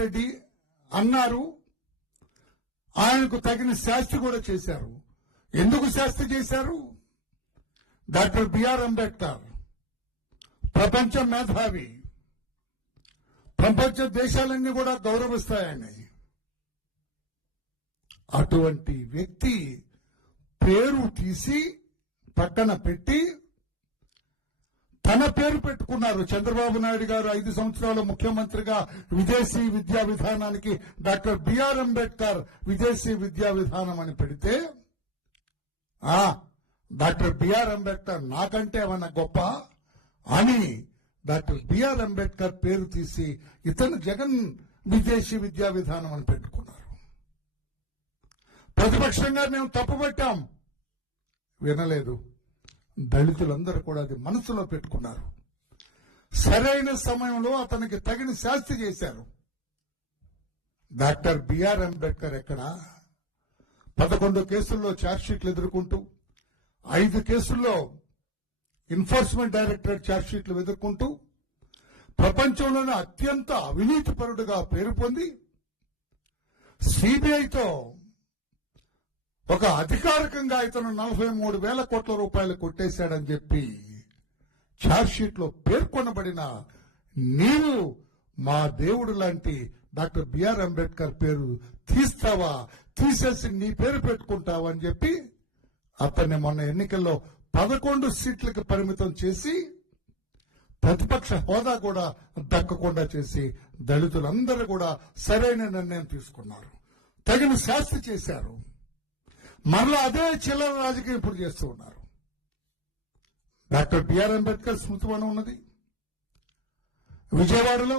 రెడ్డి అన్నారు. ఆయనకు తగిన శాస్తి కూడా చేశారు. ఎందుకు శాస్తి చేశారు? డాక్టర్ బిఆర్ అంబేద్కర్ ప్రపంచ మేధావి, ప్రపంచ దేశాలన్నీ కూడా గౌరవిస్తాయని. అటువంటి వ్యక్తి పేరు తీసి పక్కన పెట్టి తన పేరు పెట్టుకున్నారు. చంద్రబాబు నాయుడు గారు 5 సంవత్సరాలు ముఖ్యమంత్రిగా విదేశీ విద్యా విధానానికి డాక్టర్ బిఆర్ అంబేద్కర్ విదేశీ విద్యా విధానం అని పెడితే, డాక్టర్ బిఆర్ అంబేద్కర్ నాకంటే ఏమన్నా గొప్ప అని డాక్టర్ బిఆర్ అంబేద్కర్ పేరు తీసి ఇతను జగన్ విదేశీ విద్యా విధానం అని పెట్టుకున్నారు. ప్రతిపక్షంగా మేము తప్పుపట్టాం, వినలేదు. దళితులందరూ కూడా అది మనసులో పెట్టుకున్నారు. సరైన సమయంలో అతనికి తగిన శాస్తి చేశారు. డాక్టర్ బిఆర్ అంబేద్కర్ ఎక్కడ 11 కేసుల్లో ఛార్జ్షీట్లు ఎదుర్కొంటూ 5 కేసుల్లో ఎన్ఫోర్స్మెంట్ డైరెక్టరేట్ ఛార్జ్షీట్లు ఎదుర్కొంటూ ప్రపంచంలోనే అత్యంత అవినీతిపరుడుగా పేరు పొంది సిబిఐతో ఒక అధికారికంగా ఇతను 43,000 కోట్ల రూపాయలు కొట్టేశాడని చెప్పి ఛార్జ్షీట్ లో పేర్కొనబడిన నీవు మా దేవుడు లాంటి డాక్టర్ బిఆర్ అంబేద్కర్ పేరు తీస్తావా, తీసేసి నీ పేరు పెట్టుకుంటావా అని చెప్పి అతన్ని మొన్న ఎన్నికల్లో 11 సీట్లకు పరిమితం చేసి ప్రతిపక్ష హోదా కూడా దక్కకుండా చేసి దళితులందరూ కూడా సరైన నిర్ణయం తీసుకున్నారు. తగిన శాస్తి చేశారు. మరలా అదే చిల్లర రాజకీయం ఇప్పుడు చేస్తూ ఉన్నారు. డాక్టర్ బిఆర్ అంబేద్కర్ స్మృతివనం ఉన్నది విజయవాడలో.